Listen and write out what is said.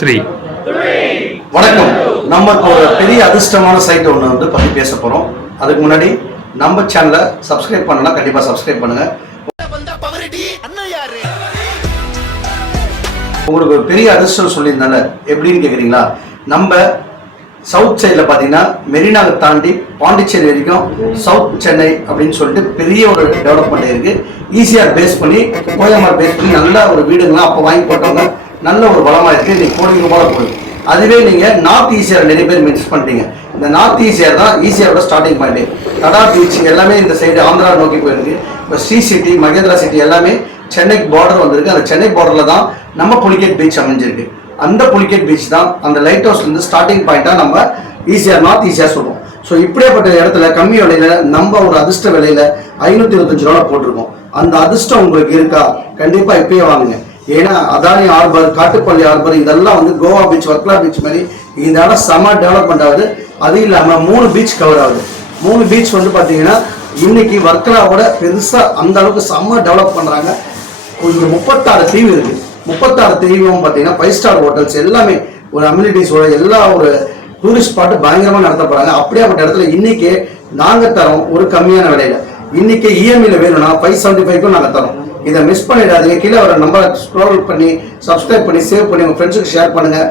three வணக்கம் நம்ம ஒரு பெரிய அதிர்ஷ்டமான சைட் ஒன்று வந்து பற்றி பேச போகிறோம் அதுக்கு முன்னாடி நம்ம சேனலை சப்ஸ்கிரைப் பண்ணலாம் கண்டிப்பாக சப்ஸ்கிரைப் பண்ணுங்கள் உங்களுக்கு ஒரு பெரிய அதிர்ஷ்டம் சொல்லியிருந்தால எப்படின்னு கேட்குறீங்களா நம்ம சவுத் சைடில் பார்த்தீங்கன்னா மெரினாவை தாண்டி பாண்டிச்சேரி வரைக்கும் சவுத் சென்னை அப்படின்னு சொல்லிட்டு பெரிய ஒரு டெவலப்மெண்ட் இருக்குது ஈஸியாக பேஸ் பண்ணி கோயம்பர் பேஸ் பண்ணி நல்லா ஒரு வீடுங்களாம் அப்போ வாங்கி போட்டவங்க நல்ல ஒரு பலமாக இருக்குது நீங்கள் போனீங்க போல போகும் அதுவே நீங்கள் நார்த் ஈஸியாக நிறைய பேர் மிஸ் பண்ணுறீங்க இந்த நார்த் ஈஸியாக தான் ஈஸியாரோட ஸ்டார்டிங் பாயிண்ட் தடா பீச் எல்லாமே இந்த சைடு ஆந்திரா நோக்கி போயிருக்கு இப்போ ஸ்ரீ சிட்டி மகேந்திரா சிட்டி எல்லாமே சென்னை பார்டர் வந்திருக்கு அந்த சென்னை பார்டரில் தான் நம்ம புலிகேட் பீச் அமைஞ்சிருக்கு அந்த புலிகேட் பீச் தான் அந்த லைட் ஹவுஸ்லேருந்து ஸ்டார்டிங் பாயிண்ட்டாக நம்ம ஈஸியாக நார்த் ஈஸியாக சொல்லுவோம் ஸோ இப்படியேப்பட்ட இடத்துல கம்மி விலையில நம்ம ஒரு அதிர்ஷ்ட விலையில ஐநூற்றி இருபத்தஞ்சு ரூபா போட்டிருக்கோம் அந்த அதிர்ஷ்டம் உங்களுக்கு இருக்கா கண்டிப்பாக இப்பயே வாங்குங்க ஏன்னா அதானி ஆர்பர் காட்டுப்பள்ளி ஆர்பர் இதெல்லாம் வந்து கோவா பீச் வர்க்லா பீச் மாதிரி இந்த இடம் செம டெவலப்மெண்ட் ஆகுது அது இல்லாமல் மூணு பீச் கவர் ஆகுது மூணு பீச் வந்து பார்த்தீங்கன்னா இன்னைக்கு வர்க்கலாவோட பெருசாக அந்த அளவுக்கு செம்ம டெவலப் பண்ணுறாங்க கொஞ்சம் முப்பத்தாறு தீவு இருக்குது முப்பத்தாறு தீவும் பார்த்தீங்கன்னா ஃபைவ் ஸ்டார் ஹோட்டல்ஸ் எல்லாமே ஒரு அம்யூனிட்டிஸோட எல்லா ஒரு டூரிஸ்ட் ஸ்பாட்டு பயங்கரமாக நடத்த போகிறாங்க அப்படியாப்பட்ட இடத்துல இன்றைக்கே நாங்கள் தரோம் ஒரு கம்மியான விலையில இன்றைக்கி இஎம்ஐயில் வேணும்னா ஃபைவ் செவன்ட்டி ஃபைவ்க்கும் நாங்கள் தரோம் இதை மிஸ் பண்ணிடாதீங்க கீழே ஒரு நம்பரை ஸ்க்ரோல் பண்ணி சப்ஸ்கிரைப் பண்ணி சேவ் பண்ணி உங்கள் ஃப்ரெண்ட்ஸுக்கு ஷேர் பண்ணுங்கள்